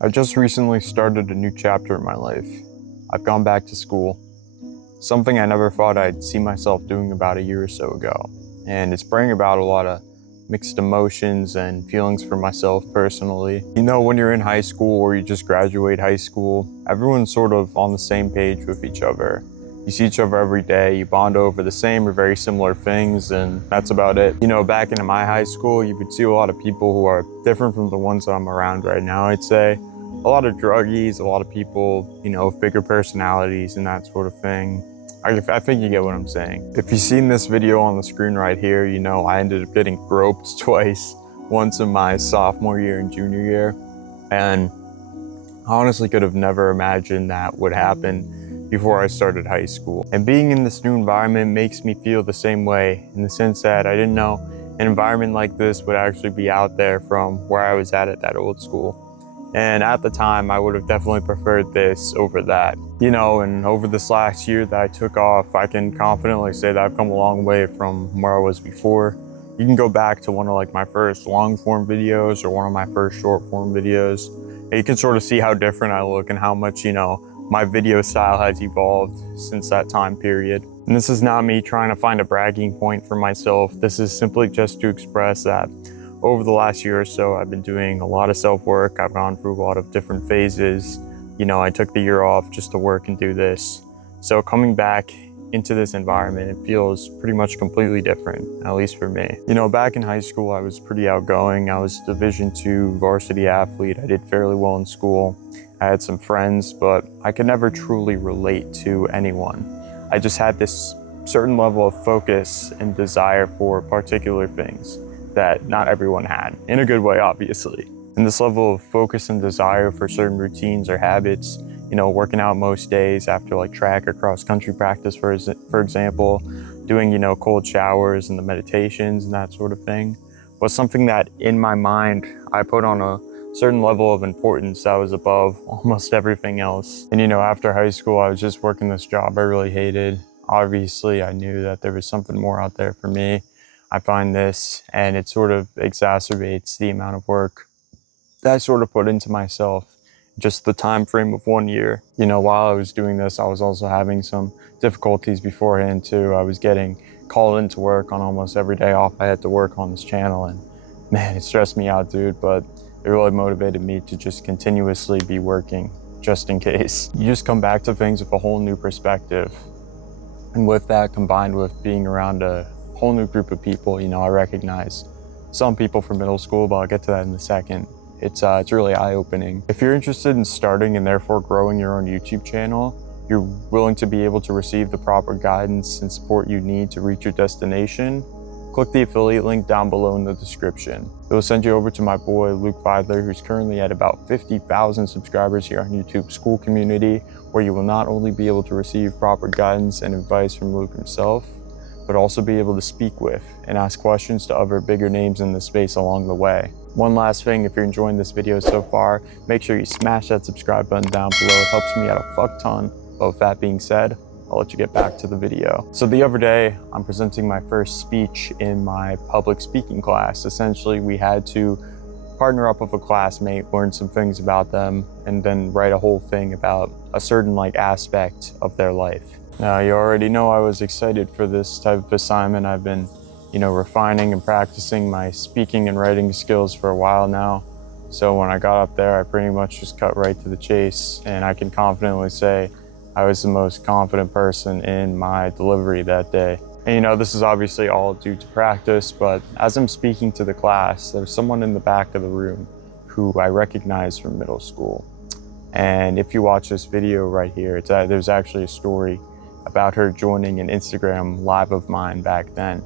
I just recently started a new chapter in my life. I've gone back to school, something I never thought I'd see myself doing about a year or so ago. And it's bringing about a lot of mixed emotions and feelings for myself personally. You know, when you're in high school or you just graduate high school, everyone's sort of on the same page with each other. You see each other every day, you bond over the same or very similar things, and that's about it. You know, back in my high school, you would see a lot of people who are different from the ones that I'm around right now, I'd say. A lot of druggies, a lot of people, you know, with bigger personalities and that sort of thing. I think you get what I'm saying. If you've seen this video on the screen right here, you know I ended up getting groped twice, once in my sophomore year and junior year. And I honestly could have never imagined that would happen before I started high school. And being in this new environment makes me feel the same way, in the sense that I didn't know an environment like this would actually be out there from where I was at that old school. And at the time, I would have definitely preferred this over that. You know, and over this last year that I took off, I can confidently say that I've come a long way from where I was before. You can go back to one of like my first long form videos or one of my first short form videos, and you can sort of see how different I look and how much, you know, my video style has evolved since that time period. And this is not me trying to find a bragging point for myself. This is simply just to express that over the last year or so, I've been doing a lot of self-work. I've gone through a lot of different phases. You know, I took the year off just to work and do this. So coming back into this environment, it feels pretty much completely different, at least for me. You know, back in high school, I was pretty outgoing. I was a Division II varsity athlete. I did fairly well in school. I had some friends, but I could never truly relate to anyone. I just had this certain level of focus and desire for particular things that not everyone had, in a good way, obviously. And this level of focus and desire for certain routines or habits, you know, working out most days after like track or cross country practice, for example, doing, you know, cold showers and the meditations and that sort of thing, was something that in my mind, I put on a certain level of importance that was above almost everything else. And, you know, after high school, I was just working this job I really hated. Obviously, I knew that there was something more out there for me. I find this, and it sort of exacerbates the amount of work that I sort of put into myself. Just the time frame of 1 year. You know, while I was doing this, I was also having some difficulties beforehand too. I was getting called into work on almost every day off I had to work on this channel, and man, it stressed me out, dude, but it really motivated me to just continuously be working just in case. You just come back to things with a whole new perspective. And with that, combined with being around a whole new group of people, you know, I recognize some people from middle school, but I'll get to that in a second. It's really eye-opening. If you're interested in starting and therefore growing your own YouTube channel, you're willing to be able to receive the proper guidance and support you need to reach your destination, click the affiliate link down below in the description. It will send you over to my boy, Luke Vidler, who's currently at about 50,000 subscribers here on YouTube Skool community, where you will not only be able to receive proper guidance and advice from Luke himself, but also be able to speak with and ask questions to other bigger names in the space along the way. One last thing, if you're enjoying this video so far, make sure you smash that subscribe button down below. It helps me out a fuck ton. But with that being said, I'll let you get back to the video. So the other day, I'm presenting my first speech in my public speaking class. Essentially, we had to partner up with a classmate, learn some things about them, and then write a whole thing about a certain like aspect of their life. Now, you already know I was excited for this type of assignment. I've been, you know, refining and practicing my speaking and writing skills for a while now. So when I got up there, I pretty much just cut right to the chase, and I can confidently say I was the most confident person in my delivery that day. And you know, this is obviously all due to practice, but as I'm speaking to the class, there's someone in the back of the room who I recognize from middle school. And if you watch this video right here, there's actually a story about her joining an Instagram live of mine back then,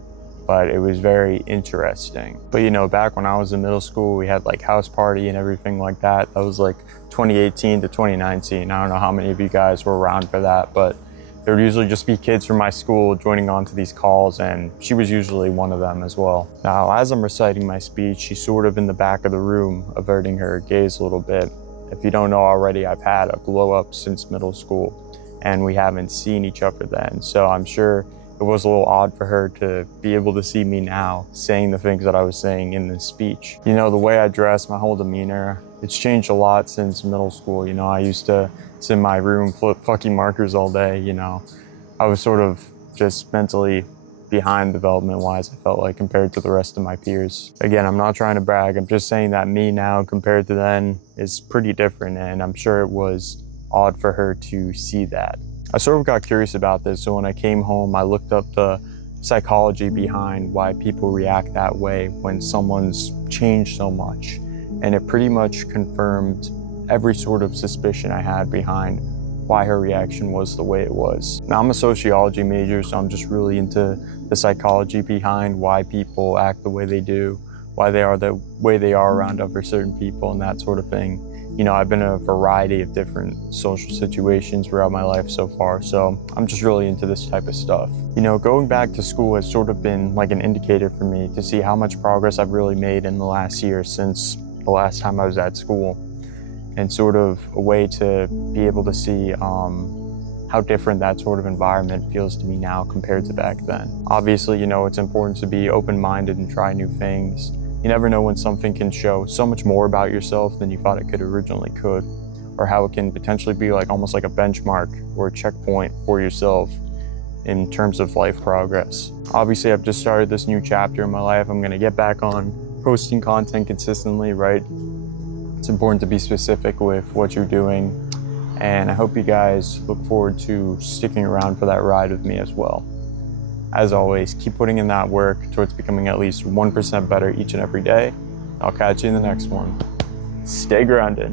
but it was very interesting. But you know, back when I was in middle school, we had like house party and everything like that. That was like 2018 to 2019. I don't know how many of you guys were around for that, but there would usually just be kids from my school joining onto these calls, and she was usually one of them as well. Now, as I'm reciting my speech, she's sort of in the back of the room, averting her gaze a little bit. If you don't know already, I've had a glow up since middle school, and we haven't seen each other then. So I'm sure it was a little odd for her to be able to see me now saying the things that I was saying in this speech. You know, the way I dress, my whole demeanor, It's changed a lot since middle school. You know, I used to sit in my room, flip fucking markers all day, you know. I was sort of just mentally behind development-wise, I felt like, compared to the rest of my peers. Again, I'm not trying to brag. I'm just saying that me now compared to then is pretty different, and I'm sure it was odd for her to see that. I sort of got curious about this, so when I came home, I looked up the psychology behind why people react that way when someone's changed so much. And it pretty much confirmed every sort of suspicion I had behind why her reaction was the way it was. Now, I'm a sociology major, so I'm just really into the psychology behind why people act the way they do, why they are the way they are around other certain people and that sort of thing. You know, I've been in a variety of different social situations throughout my life so far, so I'm just really into this type of stuff. You know, going back to school has sort of been like an indicator for me to see how much progress I've really made in the last year since the last time I was at school, and sort of a way to be able to see how different that sort of environment feels to me now compared to back then. Obviously, you know, it's important to be open-minded and try new things. You never know when something can show so much more about yourself than you thought it could, or how it can potentially be like almost like a benchmark or a checkpoint for yourself in terms of life progress. Obviously, I've just started this new chapter in my life. I'm gonna get back on posting content consistently, right? It's important to be specific with what you're doing, and I hope you guys look forward to sticking around for that ride with me as well. As always, keep putting in that work towards becoming at least 1% better each and every day. I'll catch you in the next one. Stay grounded.